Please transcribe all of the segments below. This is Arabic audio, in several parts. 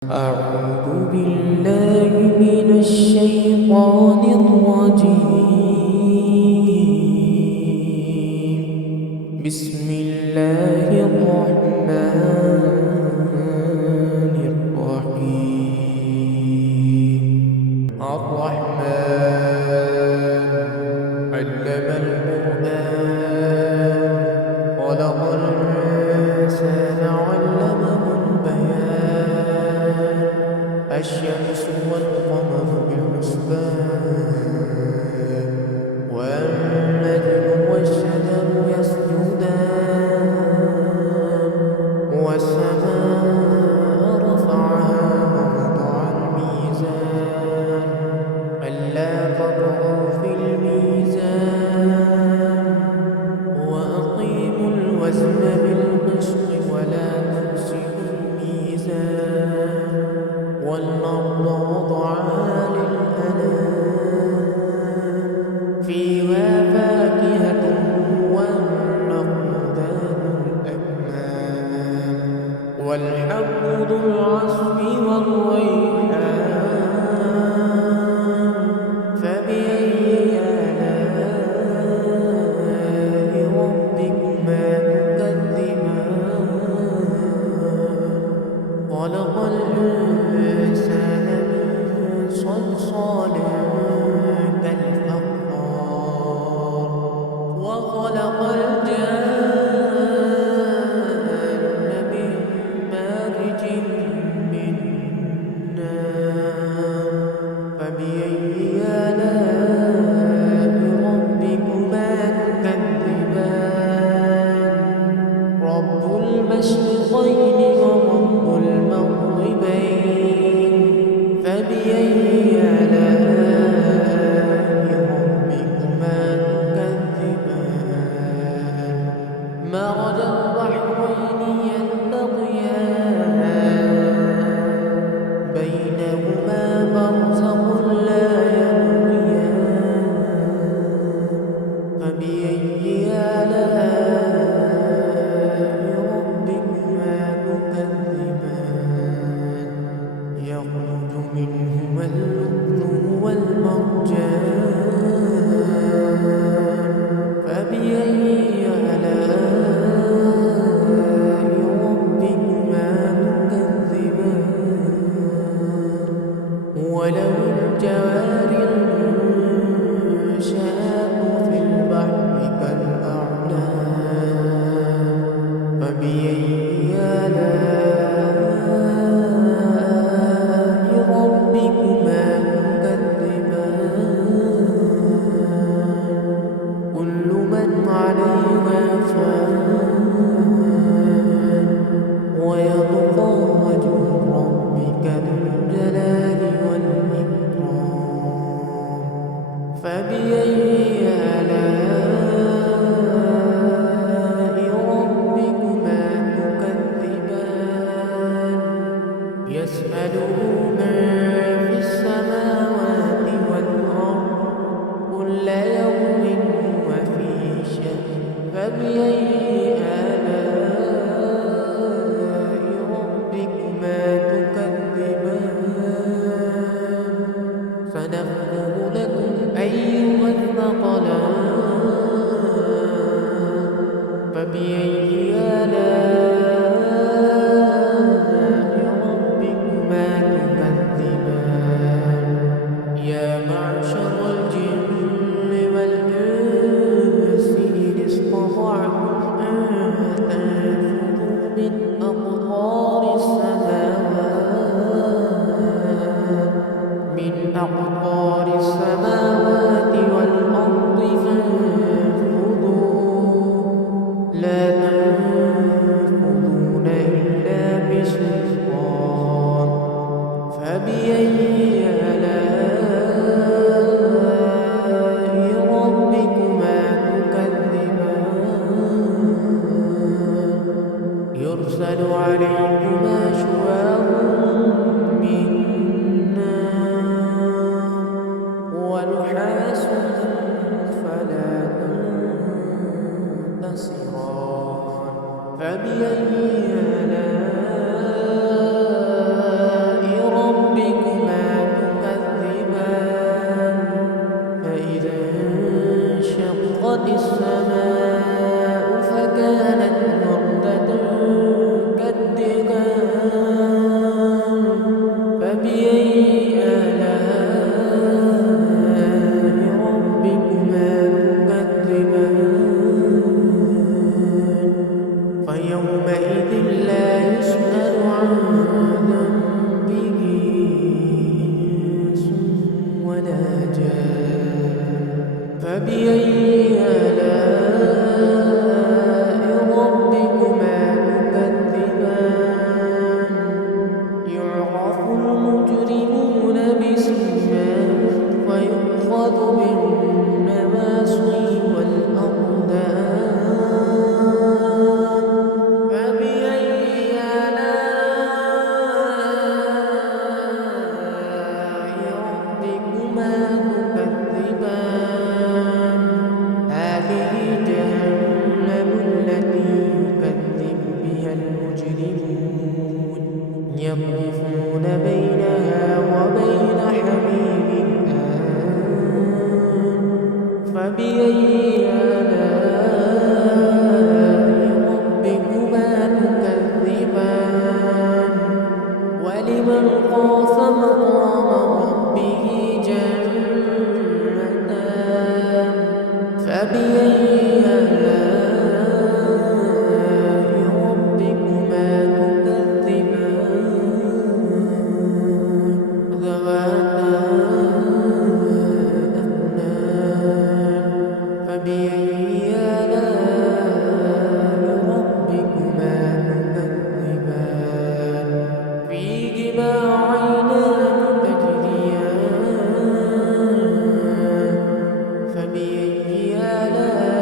أعوذ بالله من الشيطان الرجيم. بسم الله الرحمن الرحيم. الرحمن علم القرآن خلق الإنسان علمه البيان. الشمس والقمر بحسبان والنجم والشجر يسجدان والسماء رفعها ووضع الميزان ألا تطغوا في الميزان وأقيموا الوزن بالقسط ولا تخسروا الميزان والأرض وضعها للأنام فيها فاكهة والنخل ذات الأكمام والحب ذو العصف والريحان فبأي آلاء ربكما تكذبان خلق الإنسان من صلصال كالفخار وخلق الجان من مارج من نار فبأي آلاء ربكما تكذبان رب المشرقين ورب المغربين فبأي آلاء ربكما تكذبان مرج البحرين يلتقيان بينهما برزخ لا يبغيان فبأي آلاء ربكما تكذبان يخرج منهما اللؤلؤ والمرجان فبأي آلاء ربكما تكذبان وله الجوار المنشآت في البحر كالأعلام فبأي آلاء ربكما تكذبان كل من عليها فان ويبقى وجه ربك ذو الجلال والإكرام فبأي آلاء ربكما تكذبان يسأله من في السماوات والأرض كل يوم هو في شأن فبأي آلاء ربكما تكذبان سنفرغ لكم أيها الثقلان فبأي آلاء ربكما تكذبان يا معشر الجن والإنس إن استطعتم أن تنفذوا من أقطار السماوات والأرض فانفذوا لا تنفذون إلا بسلطان فبأي آلاء ربكما تكذبان يرسل عليكما شواظ من نار ونحاس فلا تنتصران فبأي آلاء المجرمون بسيماهم فيؤخذ بالنواصي والأقدام فبأي آلاء ربكما تكذبان هذه جهنم التي يكذب بها المجرمون يطوفون بينها وبين حميم آن فبأي آلاء ربكما تكذبان ولمن خاف مقام ربه جنتان فبأي آلاء ربكما تكذبان ذواتا أفنان فبأي آلاء ربكما تكذبان فيهما عينان تجريان فبأي آلاء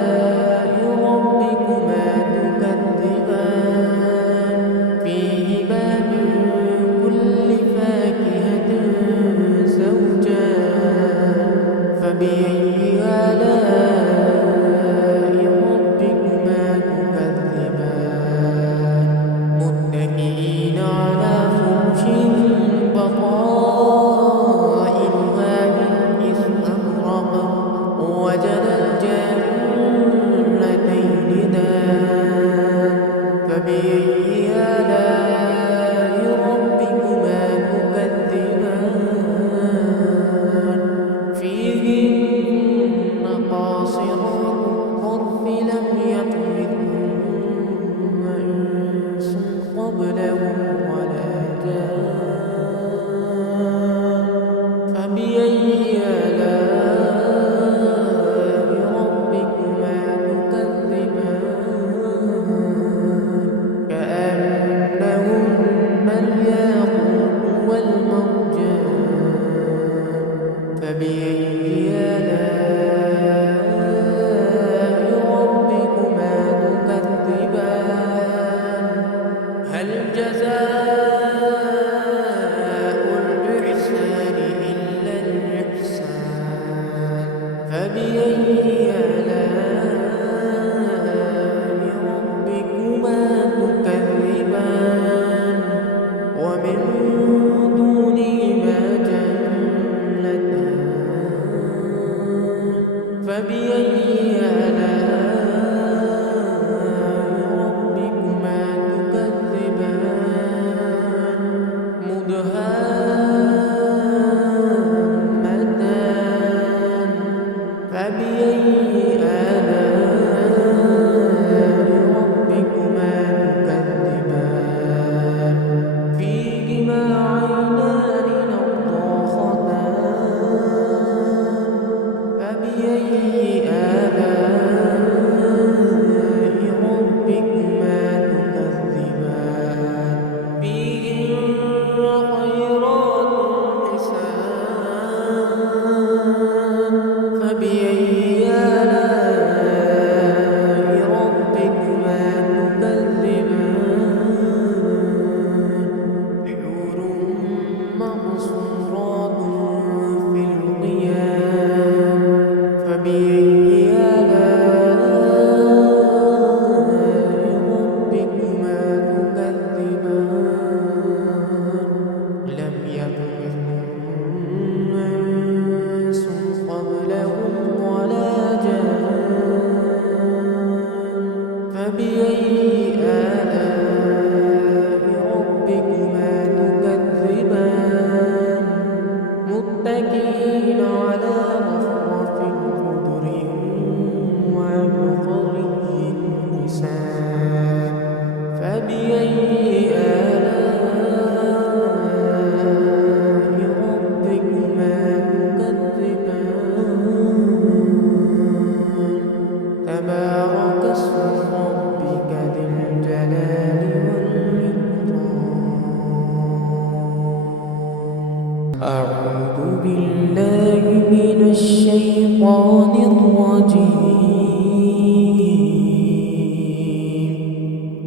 أعوذ بالله من الشيطان الرجيم.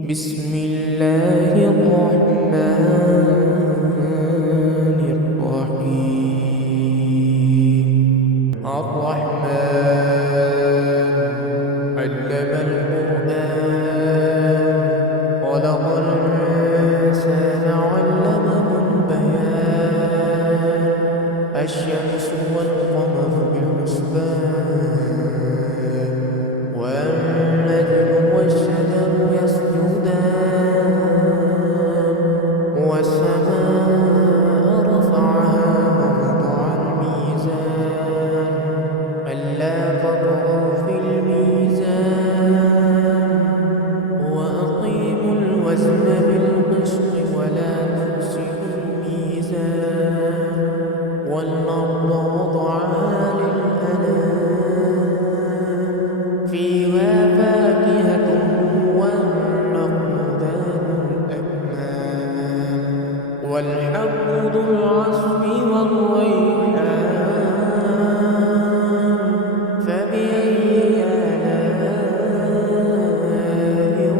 بسم الله الرحمن الرحيم. الرحمن علم القرآن خلق الإنسان علمه البيان. الشمس والقمر بحسبان والنجم والشجر يسجدان والسماء رفعها ووضع الميزان ألا تطغوا في الميزان وأقيموا الوزن بالقسط ولا تخسروا الميزان والأرض وضعها للأنام فيها فاكهة والنخل ذات الأكمام والحب ذو العصف والريحان فبأي آلاء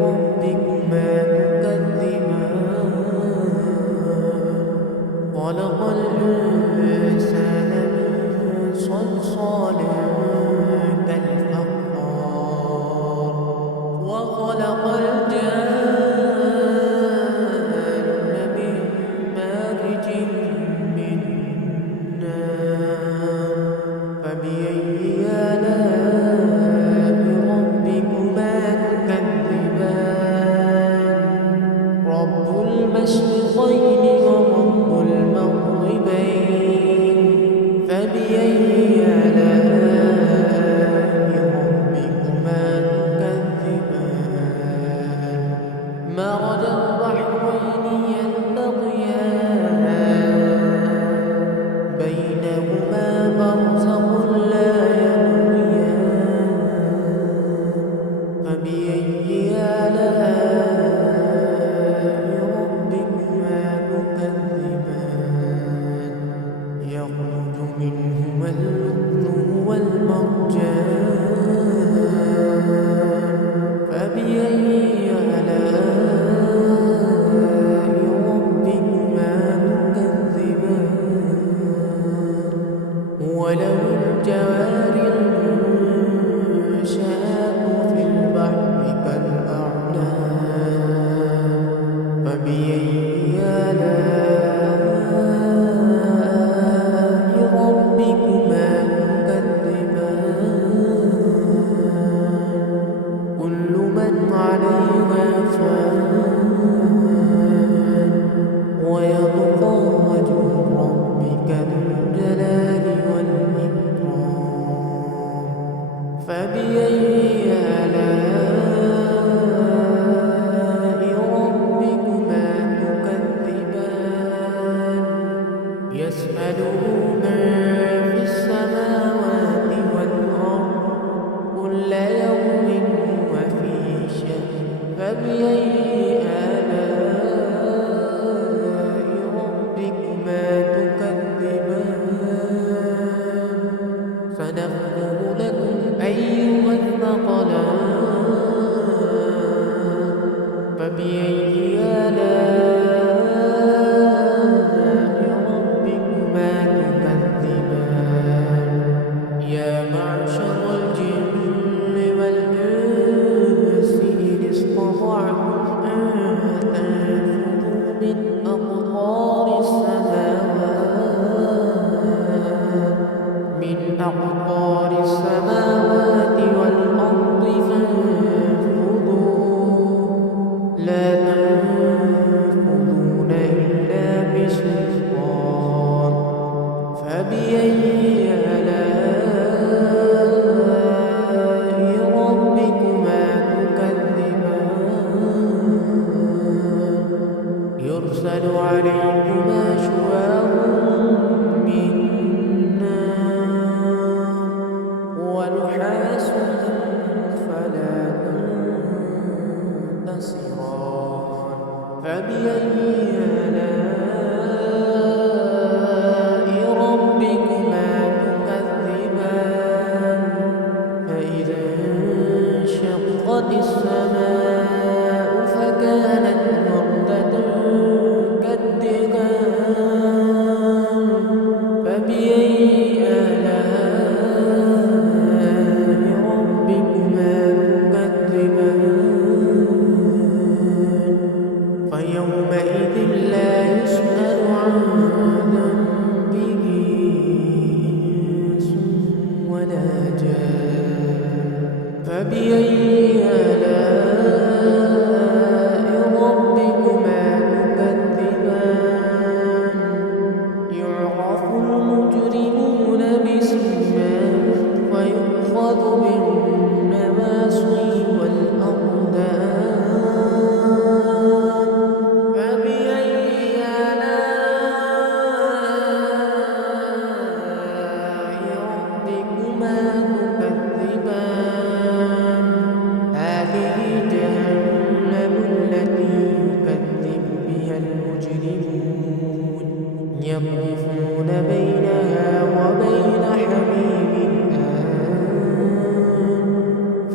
ربكما تكذبان خلق الإنسان من صلصال كالفخار وخلق الجان من مارج من نار فبأي آلاء ربكما تكذبان رب المشرقين ورب المغربين فبأي آلاء ربكما تكذبان مرج البحرين يلتقيان بينهما برزخ لا يبغيان فبأي آلاء ربكما تكذبان يخرج منهما اللؤلؤ والمرجان فبأي آلاء ربكما تكذبان وله الجوار المنشآت في البحر كالأعلام فبأي آلاء ربكما تكذبان كل من عليها فان ويبقى وجه ربك ذو الجلال والإكرام فبأي آلاء ربكما تكذبان يسأله من في السماوات والأرض كل يوم هو في شأن فبأي آلاء ربكما تكذبان سنفرغ لكم أيها الثقلان فبأي آلاء ربكما تكذبان يا معشر الجن والإنس إن استطعتم أن تنفذوا من أقطار السماوات والأرض فانفذوا لا تنفذون إلا بسلطان فبأي آلاء ربكما تكذبان يرسل عليكما شواظ من نار ونحاس فلا تنتصران فبأي آلاء يطوفون بينها وبين حميم آن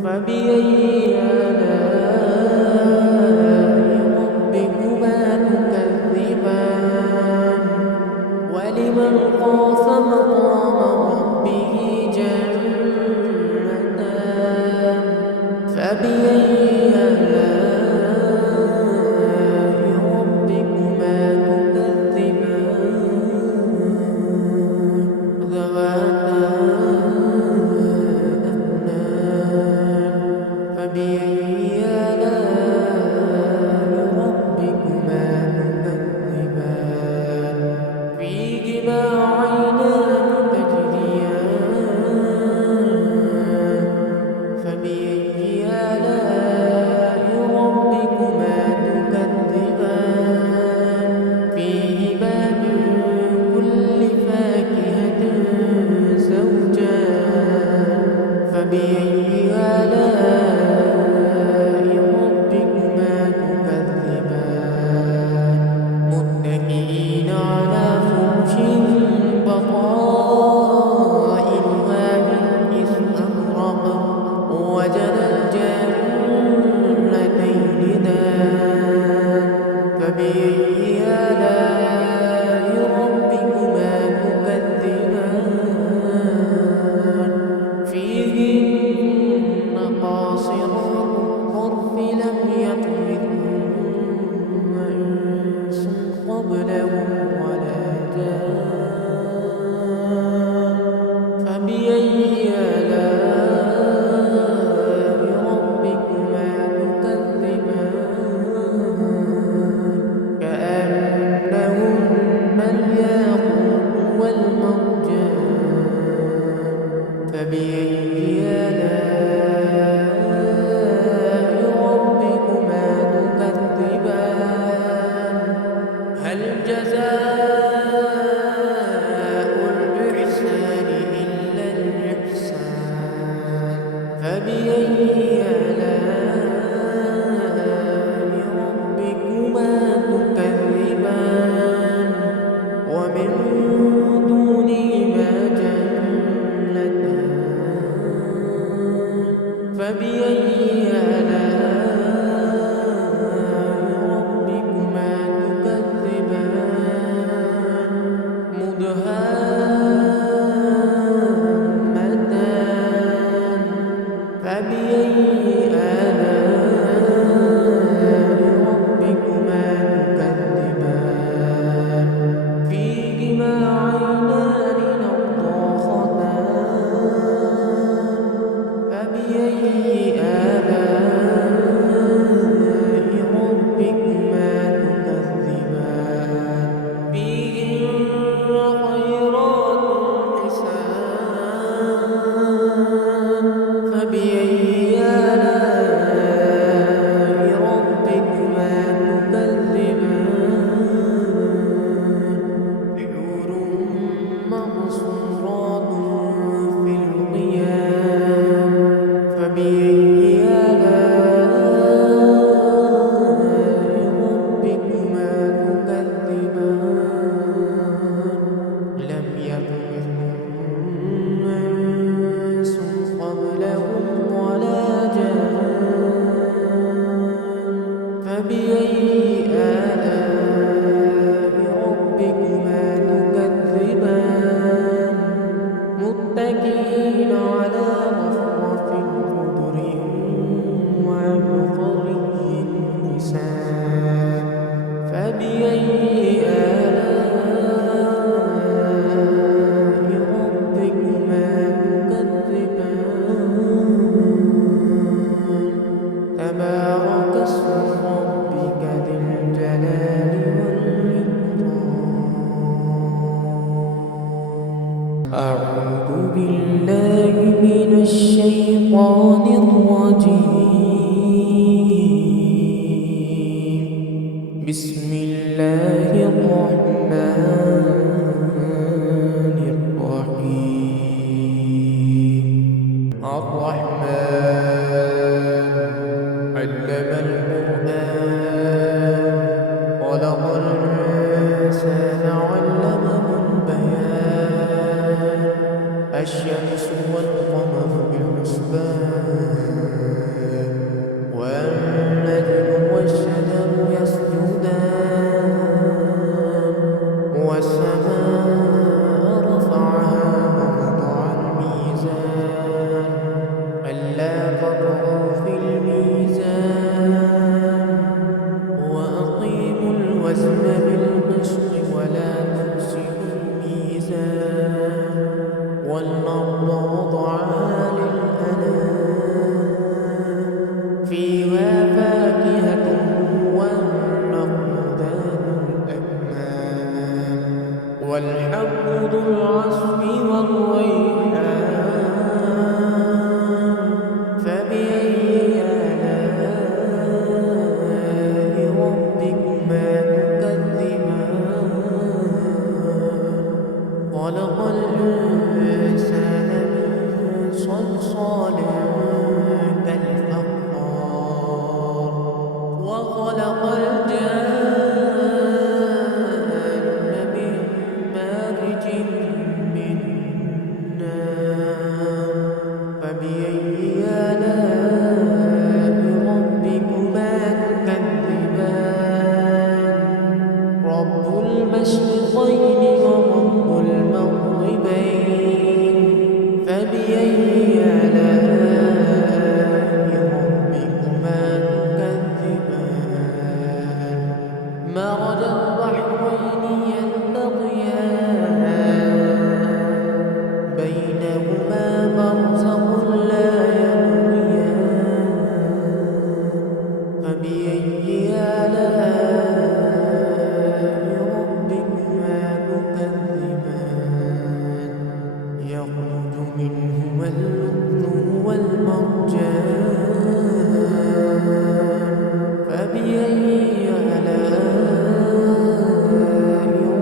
فبأي آلاء ربكما تكذبان ولمن خاف مقام ربه جنتان فبأي آلاء ربكما تكذبان ذواتا أفنان فبأي آلاء ربكما تكذبان فيهما عينان تجريان فبأي آلاء ربكما تكذبان فيهما من كل فاكهة زوجان فبأي آلاء ربكما تكذبان متكئين على فرش بطائنها من استبرق وجنى الجنتين دان فبأي آلاء ربكما تكذبان فيهن قاصرات الطرف لم يطمثهن إنس قبلهم ولا جان فبأي آلاء ربكما تكذبان كأنهن الياقوت والمرجان فبأي آلاء ربكما تكذبان هل جزاء الإحسان إلا الإحسان فبأي آلاء ربكما تكذبان ومن دونهما جنتان فبأي آلاء ربكما تكذبان مدهامتان فبأي آلاء ربكما تكذبان فيهما عينان نضاختان فبأي آلاء ربكما تكذبان فيهن خيرات حسان فبأي آلاء ربكما تكذبان حور مقصورات في الخيام فبأي آلاء ربكما تكذبان لم يطمثهن إنس قبلهم ولا جان فبأي آلاء ربكما تكذبان متكئين على رفرف خضر وعبقري حسان فبأي آلاء ربكما تكذبان تبارك اسم ربك ذي الجلال والإكرام أعوذ بالله من الشيطان الرجيم بسم الله الرحمن الرحيم الرحمن علم القرآن خلق الإنسان علمه الشمس والقمر بحسبان والنجم والشجر يسجدان والسماء رفعها ووضع الميزان ألا تطغوا في الميزان وأقيموا الوزن بالقسط ولا تخسروا الميزان والأرض وضعها للأنام فيها فاكهة والنخل ذات الأكمام والحب ذو العصف والريحان فبأي آلاء ربكما تكذبان خلق الإنسان من صلصال كالفخار وخلق الجان من مارج من نار فبأي آلاء ربكما تكذبان رب المشرقين ورب المغربين فبأي آلاء ربكما تكذبان مرج البحرين يلتقيان بينهما برزخ لا يبغيان فبأي آلاء ربكما تكذبان يخرج منهما اللؤلؤ والمرجان فبأي آلاء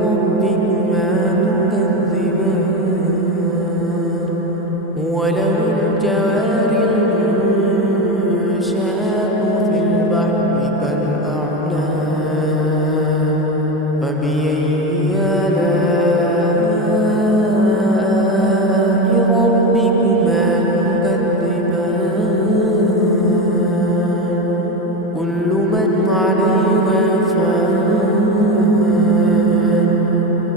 ربكما تكذبان وله الجوار المنشآت في البحر كالأعلام فبأي آلاء ربكما تكذبان كل من عليها فان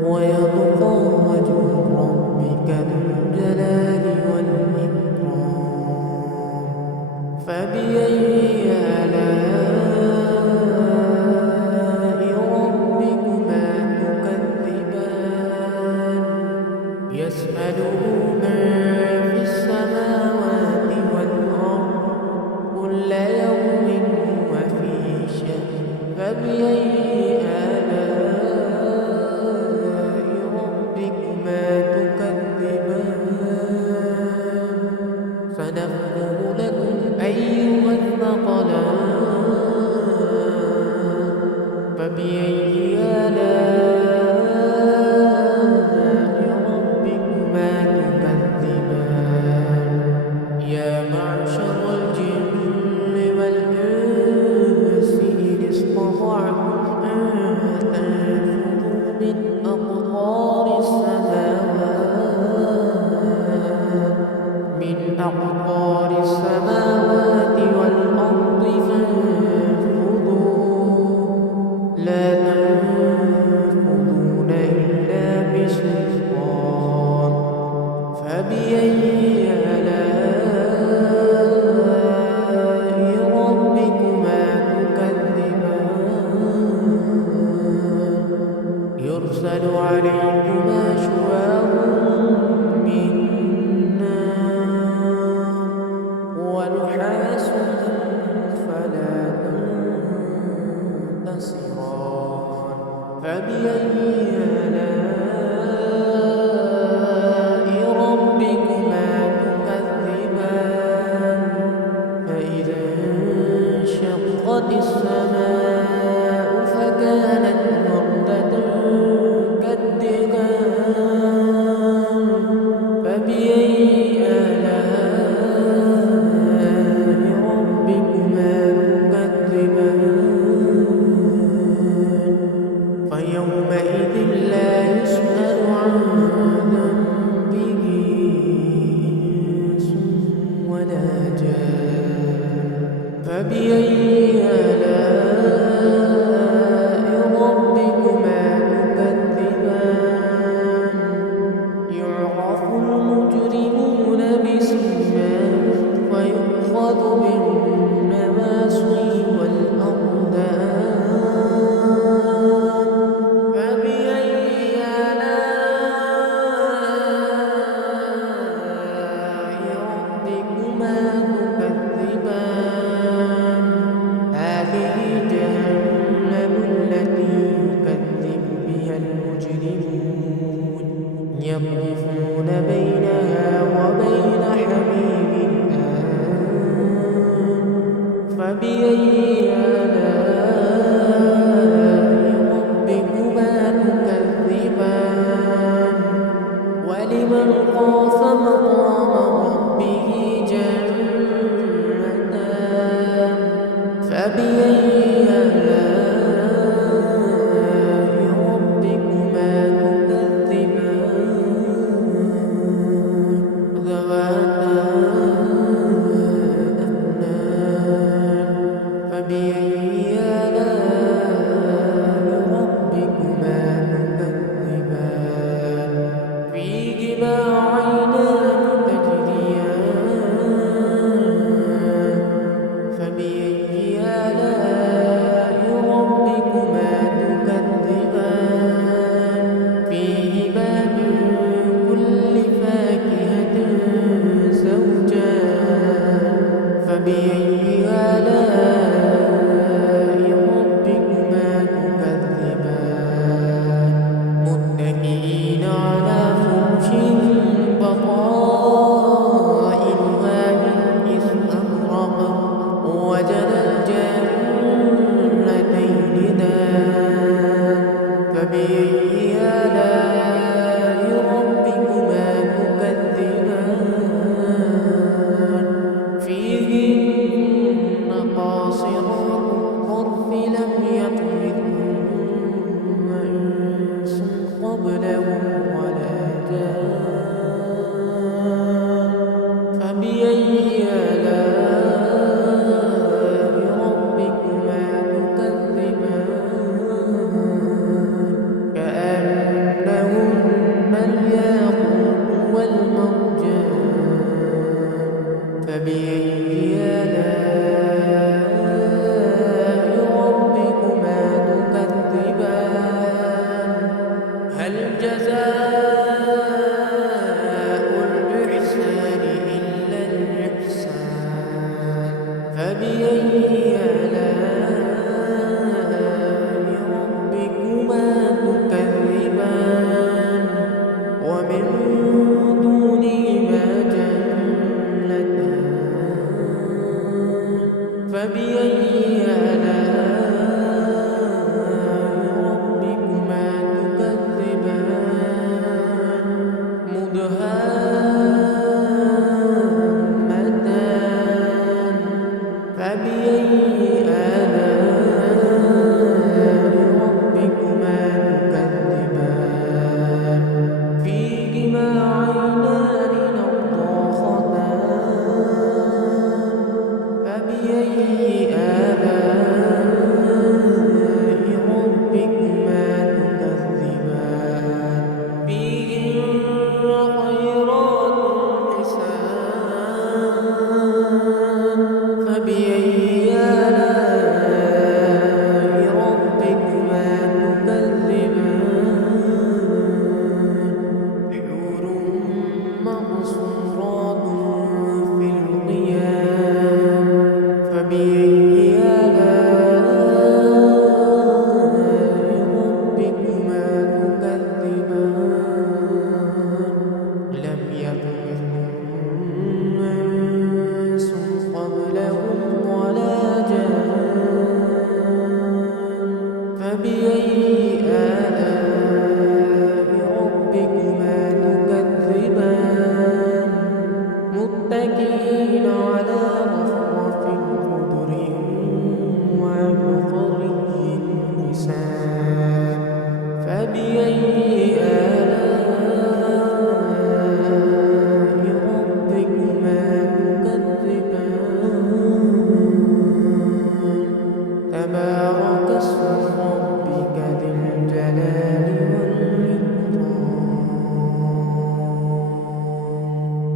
ويبقى وجه ربك ذو الجلال والإكرام فبأي آلاء ربكما تكذبان يسأله من في السماوات والأرض كل يوم هو في شأن فبأي آلاء ربكما تكذبان سنفرغ لكم أيها الثقلان فبأي آلاء ربكما تكذبان يا معشر الجن والإنس إن استطعتم أن تنفذوا من أقطار السماوات والأرض فانفذوا لا تنفذون إلا بسلطان فبأي آلاء ربكما تكذبان يرسل عليكما شواظ من نار ونحاس فلا تنتصران فبأي آلاء ربكما تكذبان فإذا انشقت السماء فكانت وردة كالدهان فبأي آلاء ربكما تكذبان فيومئذ لا يسمع يطوفون بينها وبين حميم آن فبأي آلاء ربكما تكذبان ولمن خاف مقام ربه جنتان فبأي آلاء ربكما تكذبان ذواتا أفنان فبأي آلاء ربكما تكذبان فيهما عينان تجريان فبأي آلاء ربكما تكذبان فيهما من كل فاكهة زوجان فبأي آلاء ربكما تكذبان متكئين على فرش بطائنها من استبرق وجنى الجنتين دان فبأي آلاء ربكما تكذبان فيهن قاصرات الطرف لم يطمثهن إنس قبلهم ولا جان